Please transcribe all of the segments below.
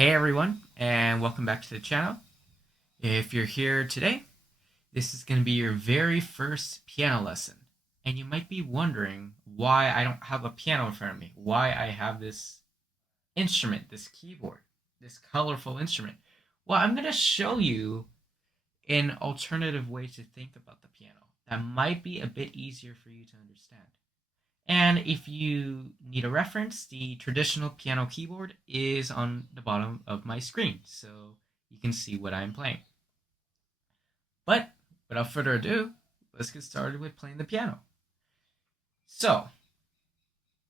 Hey everyone, and welcome back to the channel. If you're here today, this is going to be your very first piano lesson. And you might be wondering why I don't have a piano in front of me, why I have this instrument, this keyboard, this colorful instrument. Well, I'm going to show you an alternative way to think about the piano that might be a bit easier for you to understand. And if you need a reference, the traditional piano keyboard is on the bottom of my screen, so you can see what I'm playing. But without further ado, let's get started with playing the piano. So,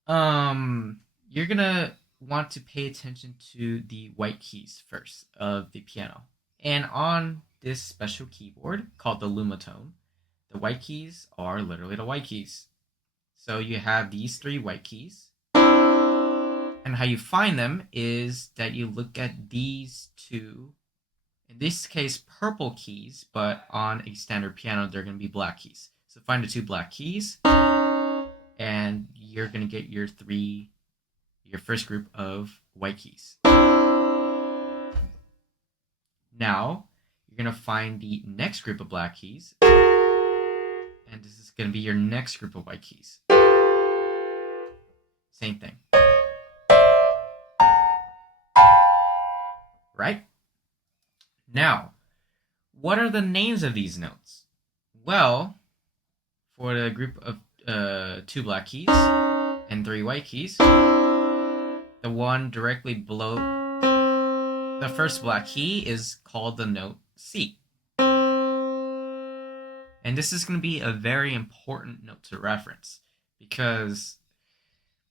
you're gonna want to pay attention to the white keys first of the piano. And on this special keyboard called the Lumatone, the white keys are literally the white keys. So you have these three white keys. And how you find them is that you look at these two, in this case, purple keys, but on a standard piano, they're going to be black keys. So find the two black keys, and you're going to get your first group of white keys. Now, you're going to find the next group of black keys, and this is going to be your next group of white keys. Same thing. Right? Now, what are the names of these notes? Well, for the group of two black keys and three white keys, the one directly below the first black key is called the note C. And this is going to be a very important note to reference because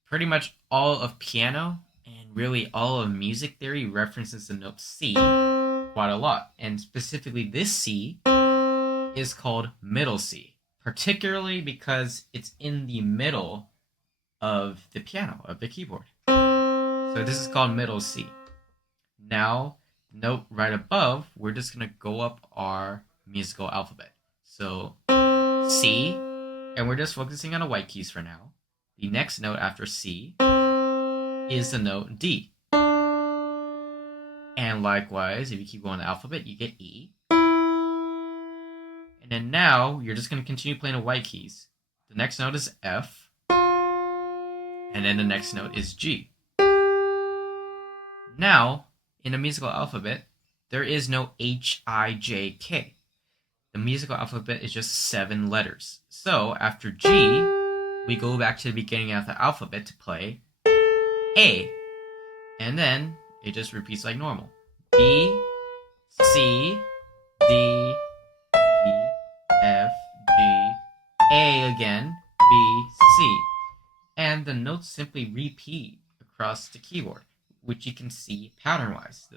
pretty much all of piano and really all of music theory references the note C quite a lot. And specifically this C is called middle C, particularly because it's in the middle of the piano, of the keyboard. So this is called middle C. Now, the note right above, we're just going to go up our musical alphabet. So C, and we're just focusing on the white keys for now. The next note after C is the note D. And likewise, if you keep going the alphabet, you get E. And then now, you're just going to continue playing the white keys. The next note is F. And then the next note is G. Now, in the musical alphabet, there is no H, I, J, K. The musical alphabet is just 7 letters. So, after G, we go back to the beginning of the alphabet to play A. And then it just repeats like normal. B, C, D, E, F, G, A again, B, C. And the notes simply repeat across the keyboard, which you can see pattern-wise.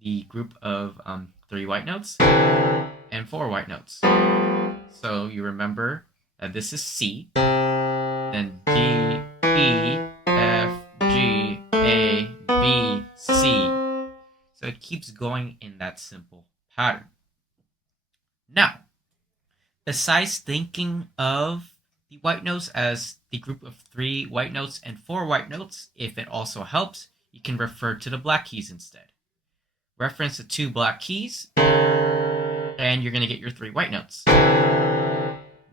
The group of 3 white notes and 4 white notes. So you remember that this is C, then D, E, F, G, A, B, C. So it keeps going in that simple pattern. Now, besides thinking of the white notes as the group of 3 white notes and 4 white notes, if it also helps, you can refer to the black keys instead. Reference the 2 black keys, and you're going to get your 3 white notes.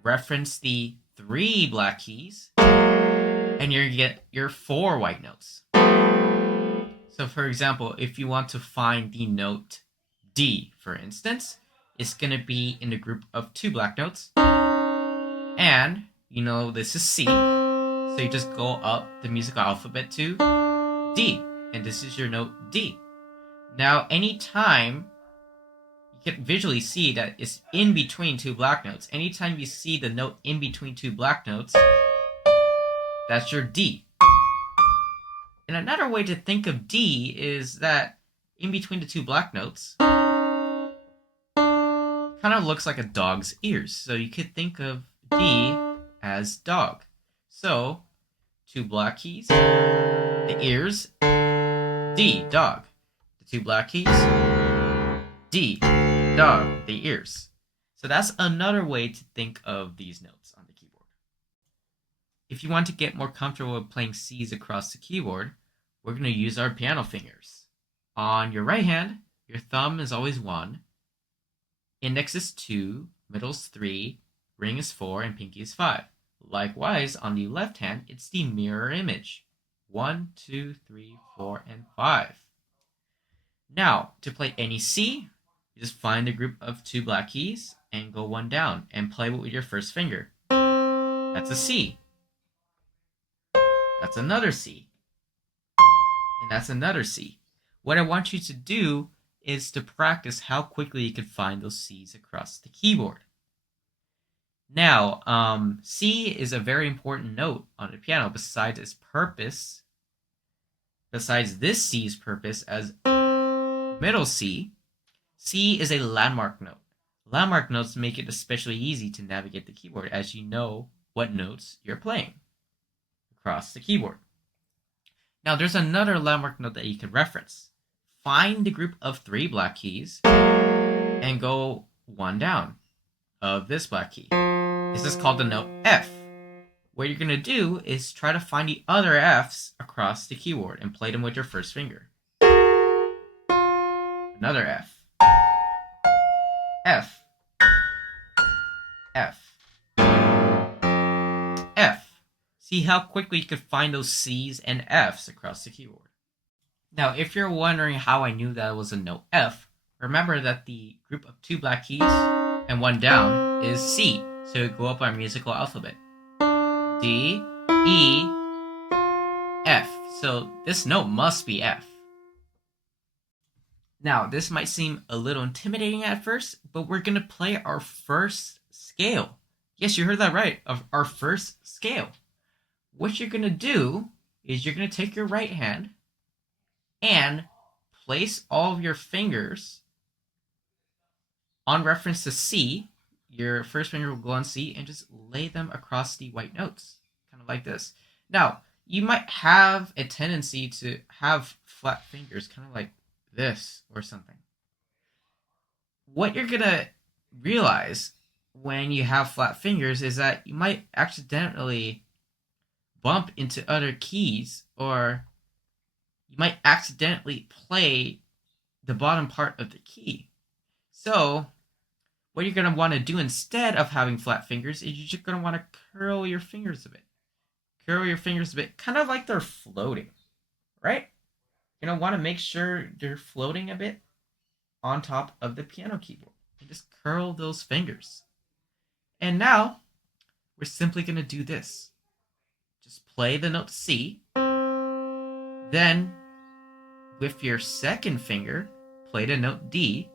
Reference the 3 black keys, and you're going to get your 4 white notes. So for example, if you want to find the note D, for instance, it's going to be in the group of 2 black notes. And, you know, this is C, so you just go up the musical alphabet to D, and this is your note D. Now, anytime you can visually see that it's in between 2 black notes, anytime you see the note in between 2 black notes, that's your D. And another way to think of D is that in between the 2 black notes, kind of looks like a dog's ears. So you could think of D as dog. So, 2 black keys, the ears, D, dog. 2 black keys, D, dog, the ears. So that's another way to think of these notes on the keyboard. If you want to get more comfortable with playing C's across the keyboard, we're going to use our piano fingers. On your right hand, your thumb is always 1, index is 2, middle is 3, ring is 4, and pinky is 5. Likewise, on the left hand, it's the mirror image. 1, 2, 3, 4, and 5. Now, to play any C, you just find a group of 2 black keys and go 1 down and play it with your first finger. That's a C. That's another C. And that's another C. What I want you to do is to practice how quickly you can find those C's across the keyboard. Now, C is a very important note on the piano besides its purpose. Besides this C's purpose as middle C, C is a landmark note. Landmark notes make it especially easy to navigate the keyboard as you know what notes you're playing across the keyboard. Now, there's another landmark note that you can reference. Find the group of 3 black keys and go 1 down of this black key. This is called the note F. What you're going to do is try to find the other F's across the keyboard and play them with your first finger. Another F. F. F. F. See how quickly you could find those C's and F's across the keyboard. Now, if you're wondering how I knew that it was a note F, remember that the group of 2 black keys and 1 down is C, so it go up our musical alphabet. D, E, F. So this note must be F. Now, this might seem a little intimidating at first, but we're going to play our first scale. Yes, you heard that right, of our first scale. What you're going to do is you're going to take your right hand and place all of your fingers on reference to C. Your first finger will go on C and just lay them across the white notes, kind of like this. Now, you might have a tendency to have flat fingers, kind of like this or something. What you're going to realize when you have flat fingers is that you might accidentally bump into other keys, or you might accidentally play the bottom part of the key. So what you're going to want to do instead of having flat fingers is you're just going to want to curl your fingers a bit. Curl your fingers a bit, kind of like they're floating, right? You're going to want to make sure they're floating a bit on top of the piano keyboard. And just curl those fingers. And now, we're simply going to do this. Just play the note C. Then, with your second finger, play the note D.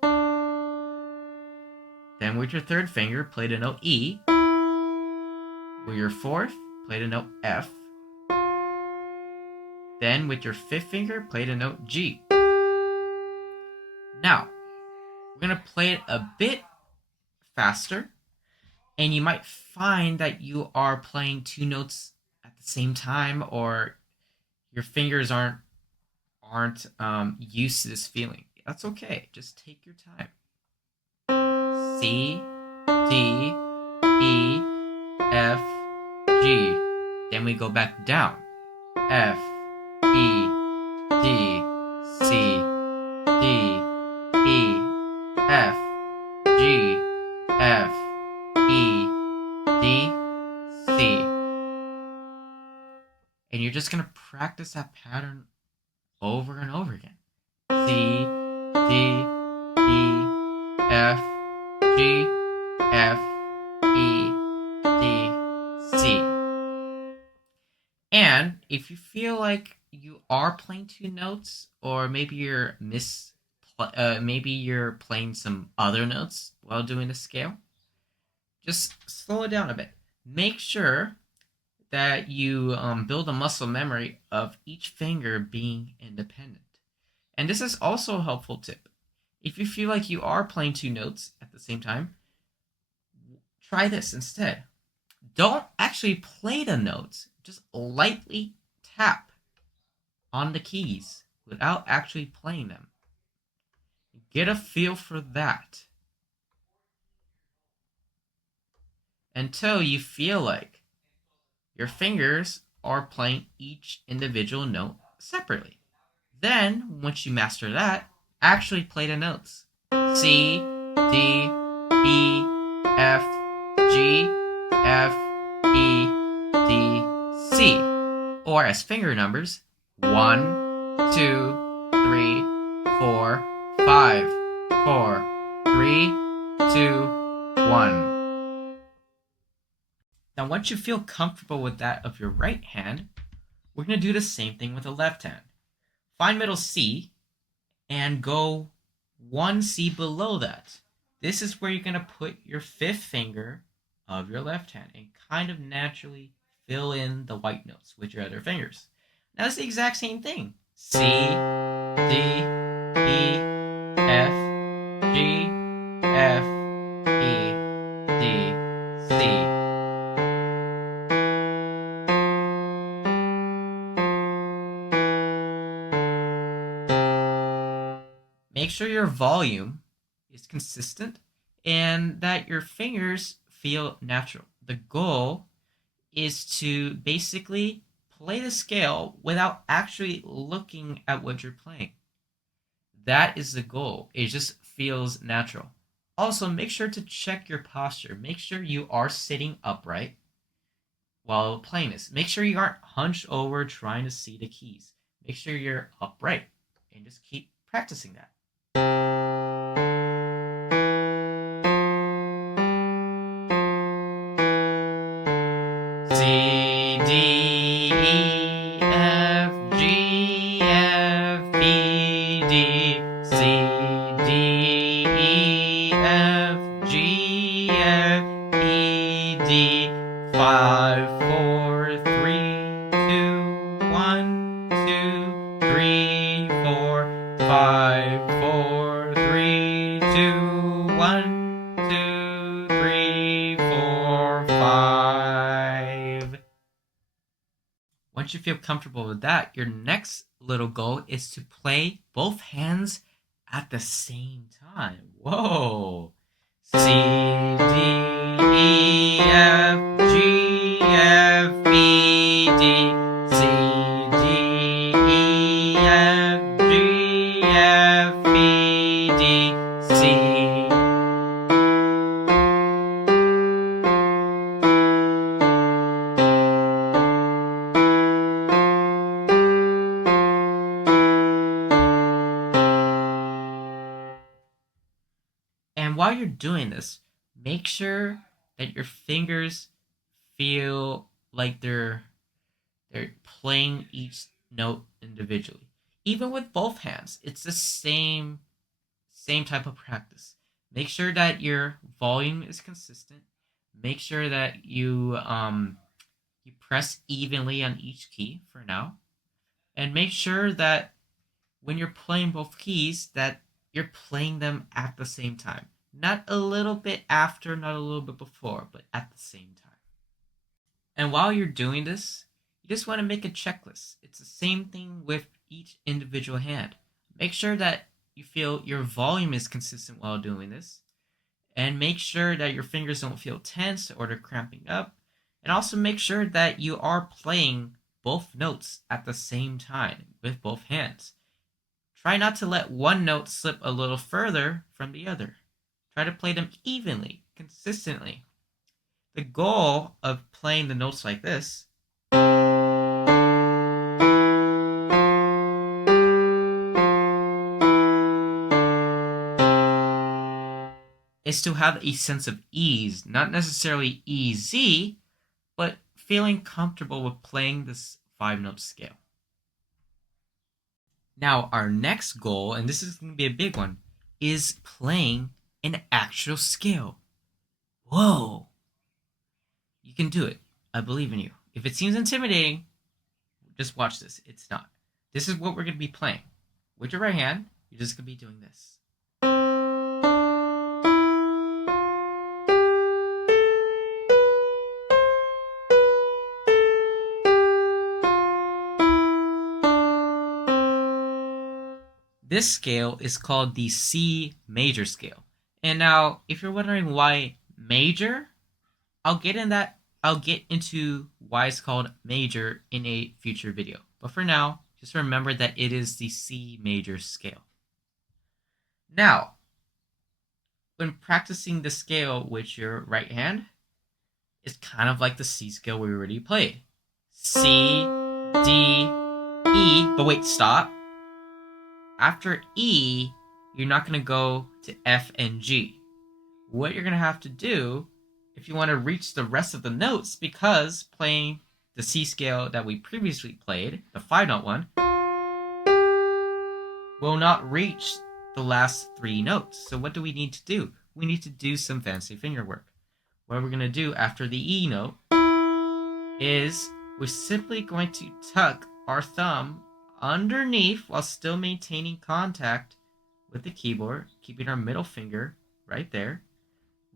Then with your third finger, play the note E. With your fourth, play the note F. Then with your fifth finger, play the note G. Now, we're going to play it a bit faster, and you might find that you are playing 2 notes at the same time, or your fingers aren't used to this feeling. That's okay. Just take your time. C, D, E, F, G. Then we go back down. F, E, D, C, D, E, F, G, F, E, D, C. And you're just going to practice that pattern over and over again. C, D, E, F, G, F, E, D, C. And if you feel like you are playing 2 notes, or maybe you're maybe you're playing some other notes while doing the scale, just slow it down a bit. Make sure that you build a muscle memory of each finger being independent. And this is also a helpful tip. If you feel like you are playing 2 notes at the same time, try this instead. Don't actually play the notes, just lightly tap on the keys without actually playing them. Get a feel for that until you feel like your fingers are playing each individual note separately. Then, once you master that, actually play the notes. C, D, E, F, G, F, E, D, C. Or as finger numbers, 1, 2, 3, 4, 5, 4, 3, 2, 1. Now, once you feel comfortable with that of your right hand, we're going to do the same thing with the left hand. Find middle C and go 1 C below that. This is where you're going to put your 5th finger of your left hand and kind of naturally fill in the white notes with your other fingers. Now it's the exact same thing. C, D, E, F, G, F, E, D, C. Make sure your volume is consistent and that your fingers feel natural. The goal is to basically play the scale without actually looking at what you're playing. That is the goal. It just feels natural. Also, make sure to check your posture. Make sure you are sitting upright while playing this. Make sure you aren't hunched over trying to see the keys. Make sure you're upright and just keep practicing that. C, D, E, F, G, F, B, D, C, D, E, F, G, F, E, D, 5, 4, 3, 2, 1, 2, 3, 4, 5, 4, 3, 2, 1, 2, 3, 4, 5. Once you feel comfortable with that, your next little goal is to play both hands at the same time. Whoa! C, D, E, F, G, F, E, D, C, D, E, F, G, F, E, D, C. And while you're doing this, make sure that your fingers feel like they're playing each note individually. Even with both hands, it's the same type of practice. Make sure that your volume is consistent. Make sure that you press evenly on each key for now, and make sure that when you're playing both keys that you're playing them at the same time. Not a little bit after, not a little bit before, but at the same time. And while you're doing this, you just want to make a checklist. It's the same thing with each individual hand. Make sure that you feel your volume is consistent while doing this. And make sure that your fingers don't feel tense or they're cramping up. And also make sure that you are playing both notes at the same time with both hands. Try not to let one note slip a little further from the other. Try to play them evenly, consistently. The goal of playing the notes like this is to have a sense of ease, not necessarily easy, but feeling comfortable with playing this 5-note scale. Now, our next goal, and this is going to be a big one, is playing an actual scale. Whoa! You can do it. I believe in you. If it seems intimidating, just watch this. It's not. This is what we're going to be playing. With your right hand, you're just going to be doing this. This scale is called the C major scale. And now, if you're wondering why major, I'll get into why it's called major in a future video. But for now, Just remember that it is the C major scale. Now, when practicing the scale with your right hand, it's kind of like the C scale we already played. C, D, E, but wait, stop. After E, you're not going to go to F and G. What you're going to have to do, if you want to reach the rest of the notes, because playing the C scale that we previously played, the 5-note one, will not reach the last 3 notes. So what do we need to do? We need to do some fancy finger work. What we're going to do after the E note is we're simply going to tuck our thumb underneath while still maintaining contact with the keyboard, keeping our middle finger right there.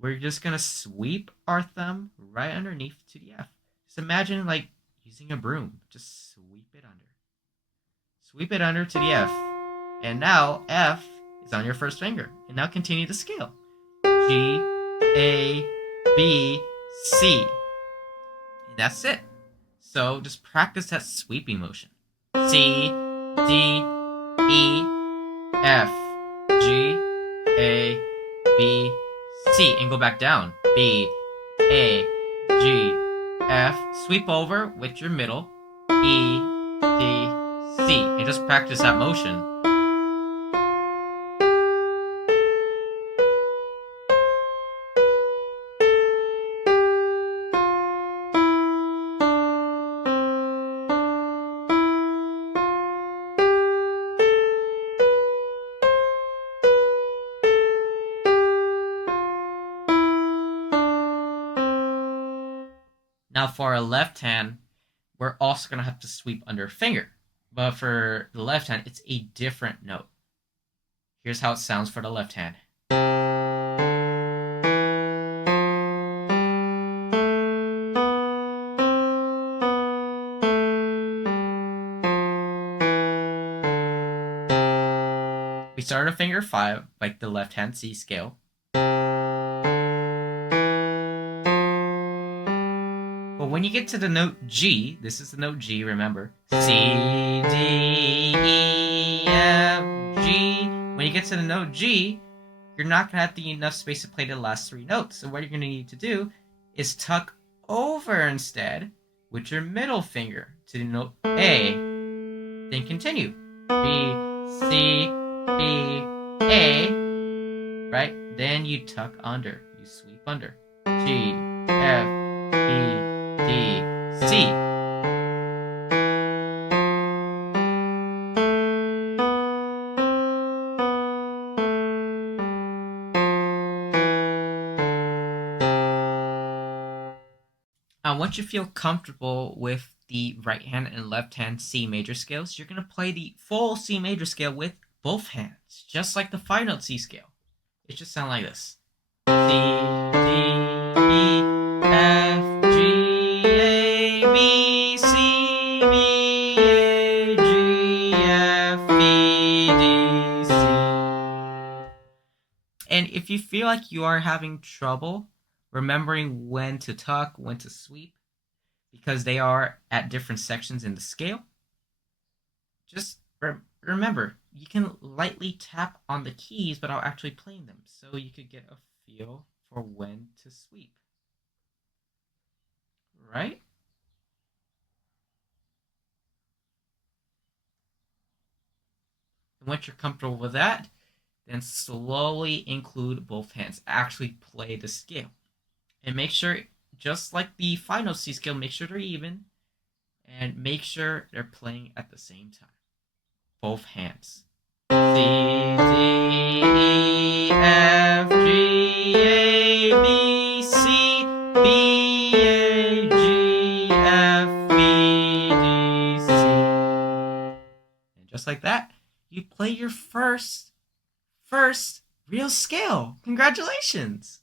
We're just going to sweep our thumb right underneath to the F. Just imagine like using a broom. Just sweep it under. Sweep it under to the F. And now F is on your first finger. And now continue the scale. G, A, B, C. And that's it. So just practice that sweeping motion. C, D, E, F, G, A, B, C. And go back down. B, A, G, F. Sweep over with your middle. E, D, C. And just practice that motion. Now for our left hand, we're also going to have to sweep under a finger. But for the left hand, it's a different note. Here's how it sounds for the left hand. We start on finger 5, like the left hand C scale. But when you get to the note G, this is the note G, remember. C, D, E, F, G. When you get to the note G, you're not going to have enough space to play the last 3 notes. So what you're going to need to do is tuck over instead with your middle finger to the note A. Then continue. B, C, B, A. Right? Then you tuck under. You sweep under. G, F, E, D, C. Once you feel comfortable with the right hand and left hand C major scales, you're going to play the full C major scale with both hands, just like the 5-note C scale. It should sound like this. C, D, E, F, G, A, B, C, B, A, G, F, B, D, C. And if you feel like you are having trouble remembering when to tuck, when to sweep, because they are at different sections in the scale, just remember, you can lightly tap on the keys without actually playing them, so you could get a feel for when to sweep. Right? And once you're comfortable with that, then slowly include both hands. Actually play the scale. And make sure, just like the 5-note C scale, make sure they're even. And make sure they're playing at the same time. Both hands. C, D, E, F, G, A, B, C, B, A, G, F, B, D, C. And just like that, you play your first real scale. Congratulations!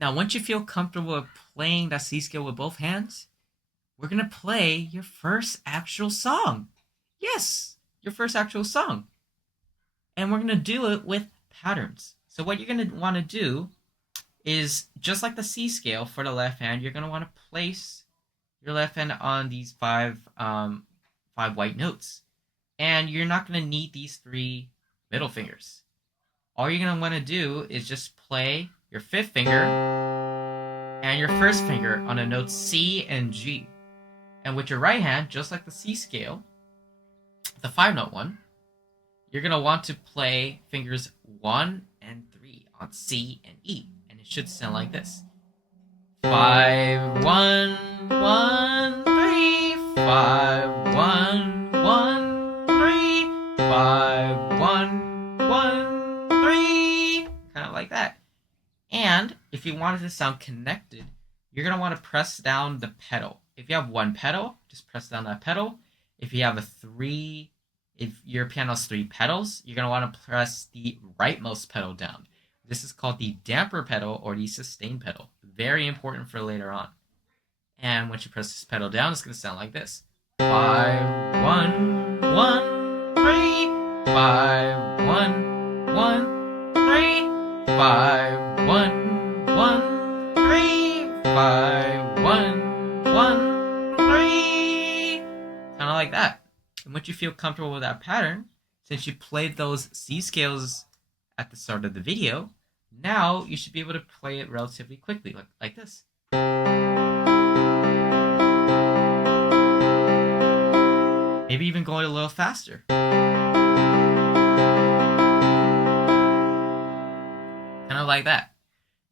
Now, once you feel comfortable with playing that C scale with both hands, we're going to play your first actual song. Yes, your first actual song. And we're going to do it with patterns. So what you're going to want to do is, just like the C scale for the left hand, you're going to want to place your left hand on these five 5 white notes. And you're not going to need these 3 middle fingers. All you're going to want to do is just play your 5th finger and your 1st finger on the notes C and G. And with your right hand, just like the C scale, the 5-note one, you're going to want to play fingers 1 and 3 on C and E. And it should sound like this. 5, 1, 1, 3, 5, 1, 1, 3, 5, 1, 1, 3. Kind of like that. And if you want it to sound connected, you're going to want to press down the pedal. If you have 1 pedal, just press down that pedal. If you have if your piano has 3 pedals, you're going to want to press the rightmost pedal down. This is called the damper pedal or the sustain pedal. Very important for later on. And once you press this pedal down, it's going to sound like this. 5, 1, 1, 3, 5, 1, 1, 3, 5, 1, 1, 3, 5, 1, 1, 3. Kind of like that. And once you feel comfortable with that pattern, since you played those C scales at the start of the video, now you should be able to play it relatively quickly, like this. Maybe even going a little faster. Kind of like that.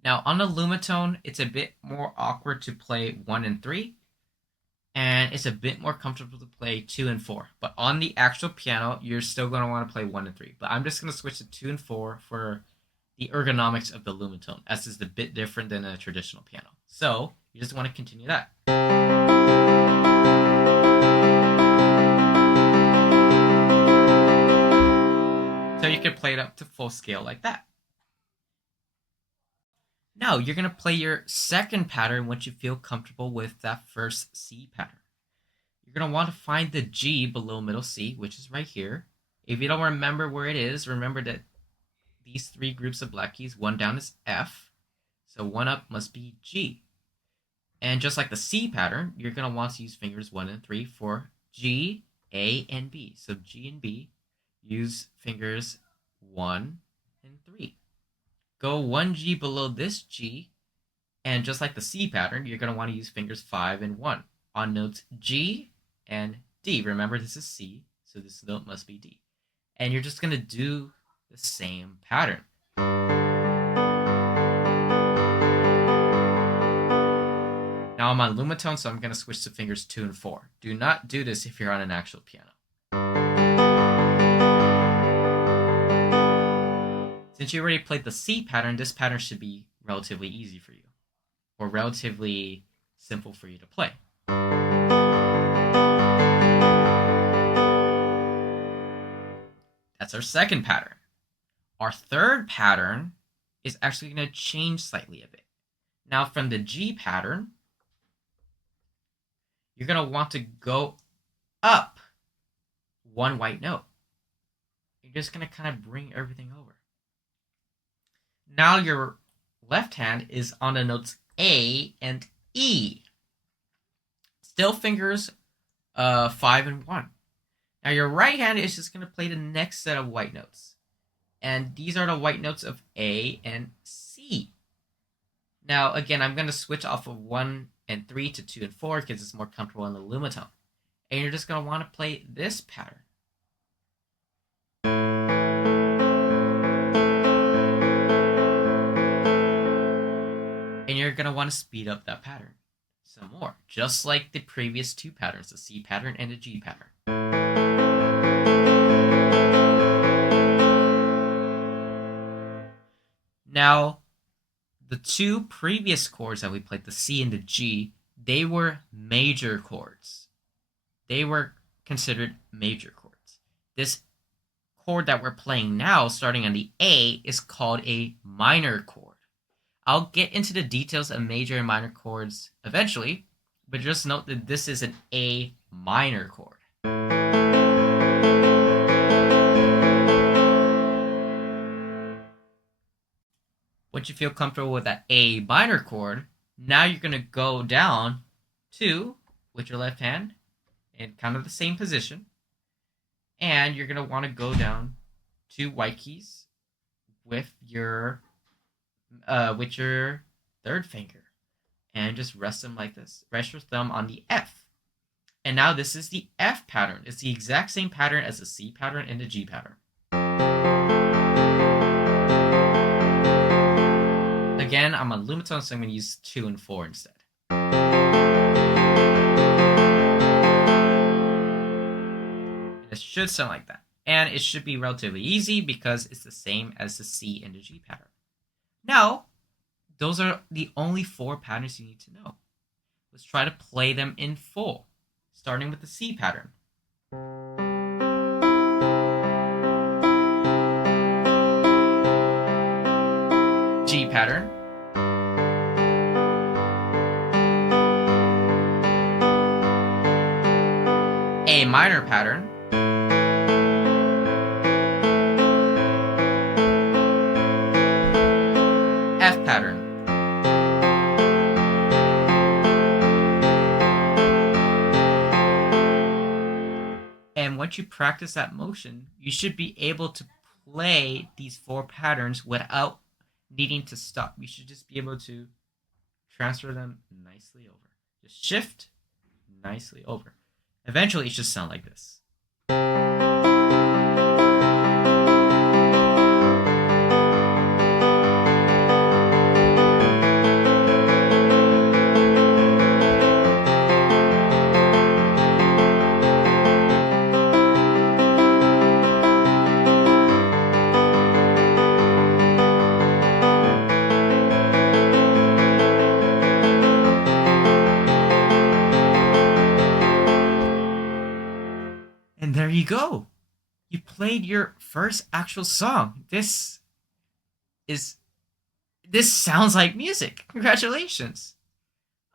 Now on the Lumatone, it's a bit more awkward to play 1 and 3. And it's a bit more comfortable to play 2 and 4. But on the actual piano, you're still going to want to play 1 and 3. But I'm just going to switch to 2 and 4 for the ergonomics of the Lumatone, as it's a bit different than a traditional piano. So you just want to continue that. So you can play it up to full scale like that. Now you're going to play your second pattern once you feel comfortable with that first C pattern. You're going to want to find the G below middle C, which is right here. If you don't remember where it is, remember that these 3 groups of black keys, 1 down is F, so 1 up must be G. And just like the C pattern, you're going to want to use fingers 1 and 3 for G, A, and B. So G and B, use fingers 1 and 3. Go 1 G below this G, and just like the C pattern, you're going to want to use fingers 5 and 1 on notes G and D. Remember, this is C, so this note must be D. And you're just going to do the same pattern. Now I'm on Lumatone, so I'm going to switch to fingers 2 and 4. Do not do this if you're on an actual piano. Since you already played the C pattern, this pattern should be relatively easy for you, or relatively simple for you to play. That's our second pattern. Our third pattern is actually going to change slightly a bit. Now from the G pattern, you're going to want to go up 1 white note. You're just going to kind of bring everything over. Now your left hand is on the notes A and E. Still fingers 5 and 1. Now your right hand is just going to play the next set of white notes. And these are the white notes of A and C. Now again, I'm going to switch off of 1 and 3 to 2 and 4 because it's more comfortable on the Lumatone. And you're just going to want to play this pattern. And you're going to want to speed up that pattern some more, just like the previous 2 patterns, the C pattern and the G pattern. Now, the 2 previous chords that we played, the C and the G, they were major chords. They were considered major chords. This chord that we're playing now, starting on the A, is called a minor chord. I'll get into the details of major and minor chords eventually, but just note that this is an A minor chord. Once you feel comfortable with that A minor chord, now you're going to go down to, with your left hand, in kind of the same position. And you're going to want to go down to white keys with your third finger and just rest them like this. Rest your thumb on the F. And now this is the F pattern. It's the exact same pattern as the C pattern and the G pattern. Again, I'm on Lumatone, so I'm going to use 2 and 4 instead. And it should sound like that. And it should be relatively easy because it's the same as the C and the G pattern. Now, those are the only 4 patterns you need to know. Let's try to play them in full, starting with the C pattern. G pattern. A minor pattern. F pattern. And once you practice that motion, you should be able to play these 4 patterns without needing to stop. You should just be able to transfer them nicely over. Just shift nicely over. Eventually, it should sound like this. And there you go. You played your first actual song. This sounds like music. Congratulations.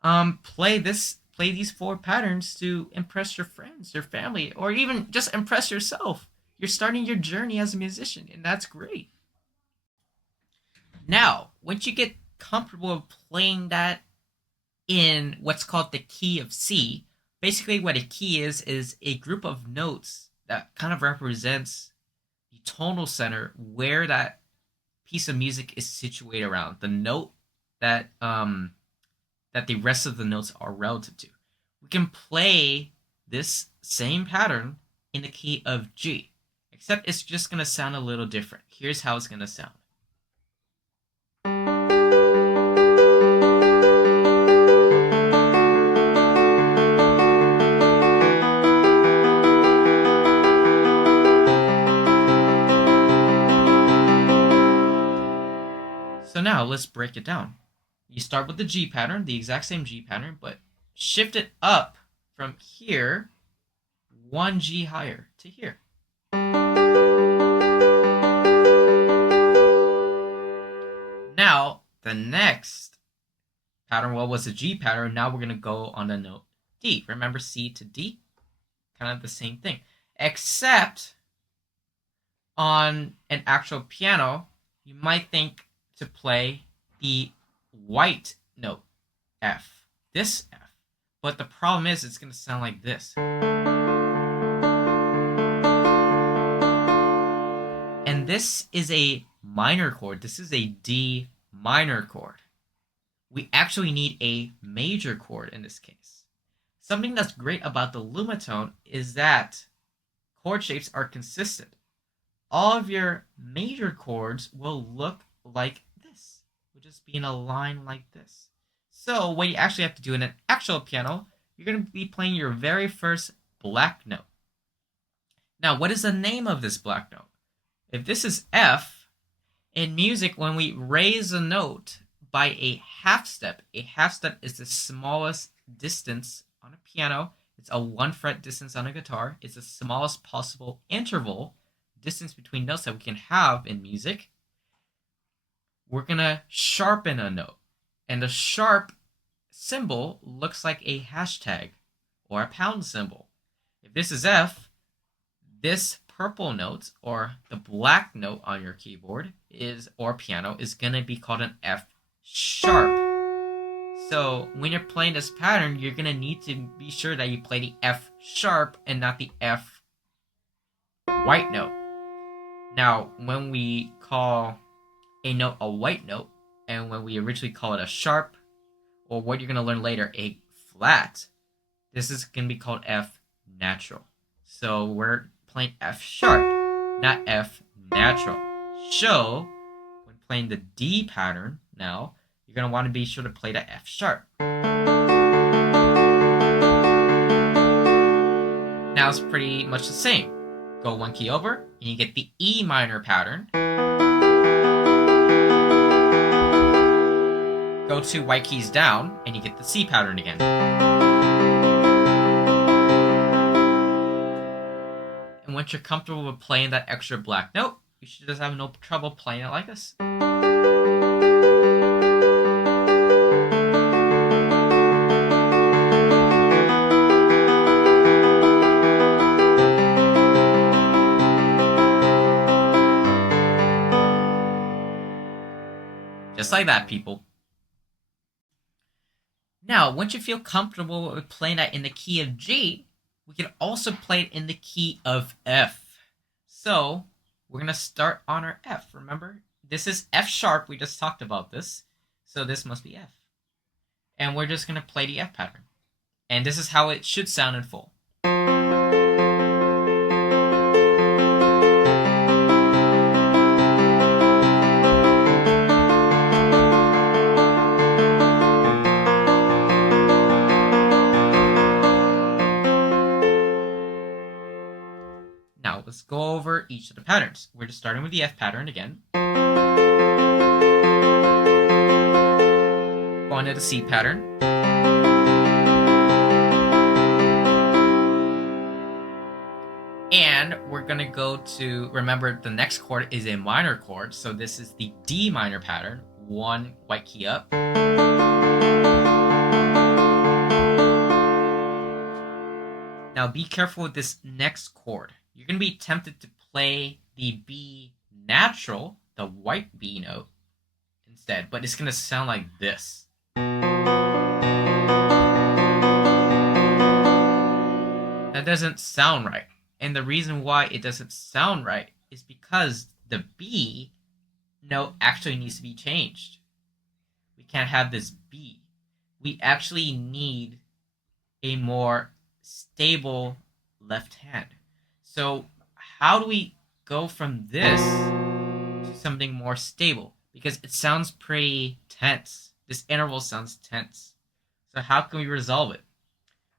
Play these 4 patterns to impress your friends, your family, or even just impress yourself. You're starting your journey as a musician, and that's great. Now, once you get comfortable with playing that in what's called the key of C, basically what a key is a group of notes that kind of represents the tonal center where that piece of music is situated around, the note that that the rest of the notes are relative to. We can play this same pattern in the key of G, except it's just going to sound a little different. Here's how it's going to sound. So now let's break it down. You start with the G pattern, the exact same G pattern, but shift it up from here 1 G higher to here. Now, the next pattern, what was the G pattern? Now we're going to go on the note D. Remember C to D? Kind of the same thing. Except on an actual piano, you might think to play the white note F, this F. But the problem is it's going to sound like this. And this is a minor chord. This is a D minor chord. We actually need a major chord in this case. Something that's great about the Lumatone is that chord shapes are consistent. All of your major chords will look like this. Will just be in a line like this. So what you actually have to do in an actual piano, you're going to be playing your very first black note. Now, what is the name of this black note? If this is F, in music, when we raise a note by a half step is the smallest distance on a piano. It's a 1 fret distance on a guitar. It's the smallest possible interval distance between notes that we can have in music. We're going to sharpen a note. And the sharp symbol looks like a hashtag or a pound symbol. If this is F, this purple note or the black note on your keyboard or piano is going to be called an F sharp. So when you're playing this pattern, you're going to need to be sure that you play the F sharp and not the F white note. Now, when we call a note a white note, and when we originally call it a sharp, or what you're going to learn later, a flat, this is going to be called F natural. So we're playing F sharp, not F natural. So when playing the D pattern now, you're going to want to be sure to play the F sharp. Now it's pretty much the same. Go one key over, and you get the E minor pattern. Go 2 white keys down, and you get the C pattern again. And once you're comfortable with playing that extra black note, you should just have no trouble playing it like this. Just like that, people. Now, once you feel comfortable with playing that in the key of G, we can also play it in the key of F. So, we're going to start on our F, remember? This is F sharp, we just talked about this. So this must be F. And we're just going to play the F pattern. And this is how it should sound in full. Now, let's go over each of the patterns. We're just starting with the F pattern again. Going to the C pattern. And we're going to go to, remember the next chord is a minor chord, so this is the D minor pattern, 1 white key up. Now be careful with this next chord. You're going to be tempted to play the B natural, the white B note, instead, but it's going to sound like this. That doesn't sound right. And the reason why it doesn't sound right is because the B note actually needs to be changed. We can't have this B. We actually need a more stable left hand. So how do we go from this to something more stable? Because it sounds pretty tense. This interval sounds tense. So how can we resolve it?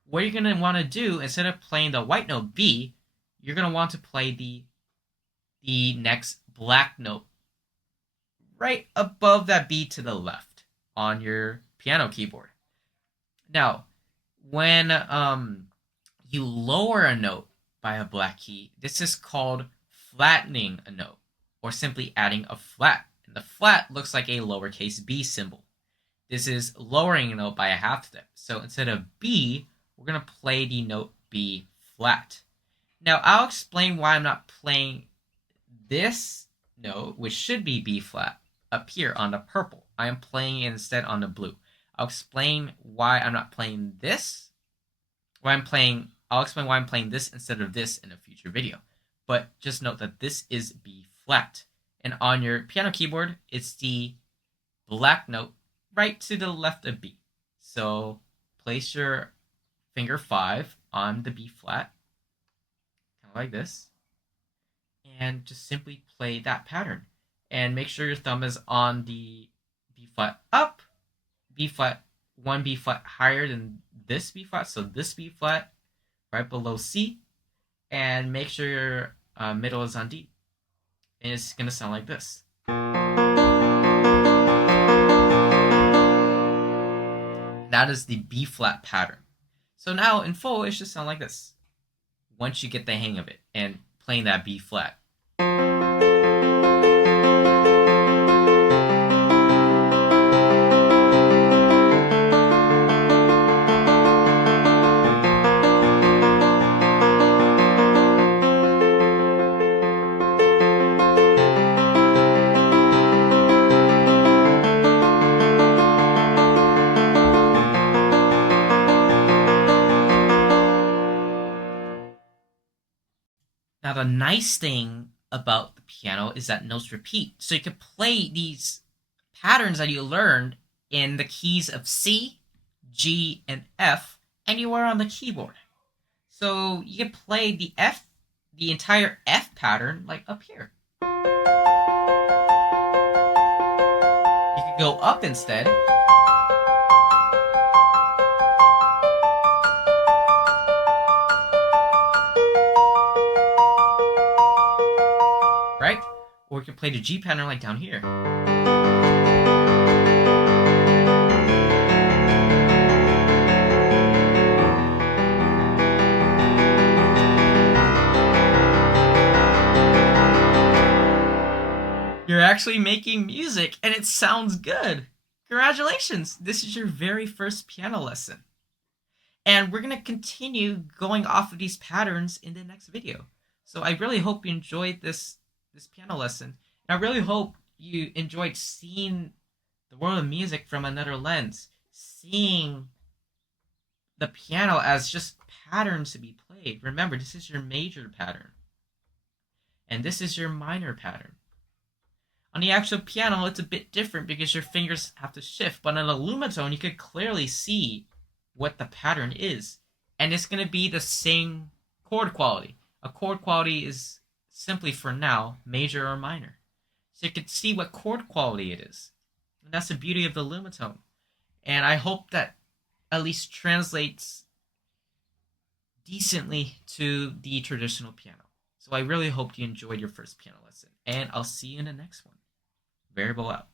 What you're going to want to do, instead of playing the white note B, you're going to want to play the next black note right above that B to the left on your piano keyboard. Now, when you lower a note by a black key, this is called flattening a note, or simply adding a flat. And the flat looks like a lowercase b symbol. This is lowering a note by a half step. So instead of B, we're going to play the note B flat. Now, I'll explain why I'm not playing this note, which should be B flat, up here on the purple. I am playing it instead on the blue. I'll explain why I'm not playing this. I'll explain why I'm playing this instead of this in a future video. But just note that this is B flat. And on your piano keyboard, it's the black note right to the left of B. So place your finger 5 on the B flat, kind of like this, and just simply play that pattern. And make sure your thumb is on the B flat up, B flat, 1 B flat higher than this B flat, so this B flat right below C, and make sure your middle is on D. And it's going to sound like this. That is the B flat pattern. So now in full, it should sound like this, once you get the hang of it and playing that B flat. Now, the nice thing about the piano is that notes repeat. So you could play these patterns that you learned in the keys of C, G, and F, and you are on the keyboard. So you can play the entire F pattern, like up here. You could go up instead. Right? Or you can play the G pattern like down here. You're actually making music and it sounds good. Congratulations! This is your very first piano lesson. And we're going to continue going off of these patterns in the next video. So I really hope you enjoyed this piano lesson. And I really hope you enjoyed seeing the world of music from another lens, seeing the piano as just patterns to be played. Remember, this is your major pattern, and this is your minor pattern. On the actual piano, it's a bit different because your fingers have to shift, but on a Lumatone, you can clearly see what the pattern is, and it's going to be the same chord quality. A chord quality is simply, for now, major or minor. So you can see what chord quality it is. And that's the beauty of the Lumatone. And I hope that at least translates decently to the traditional piano. So I really hope you enjoyed your first piano lesson. And I'll see you in the next one. Variable out.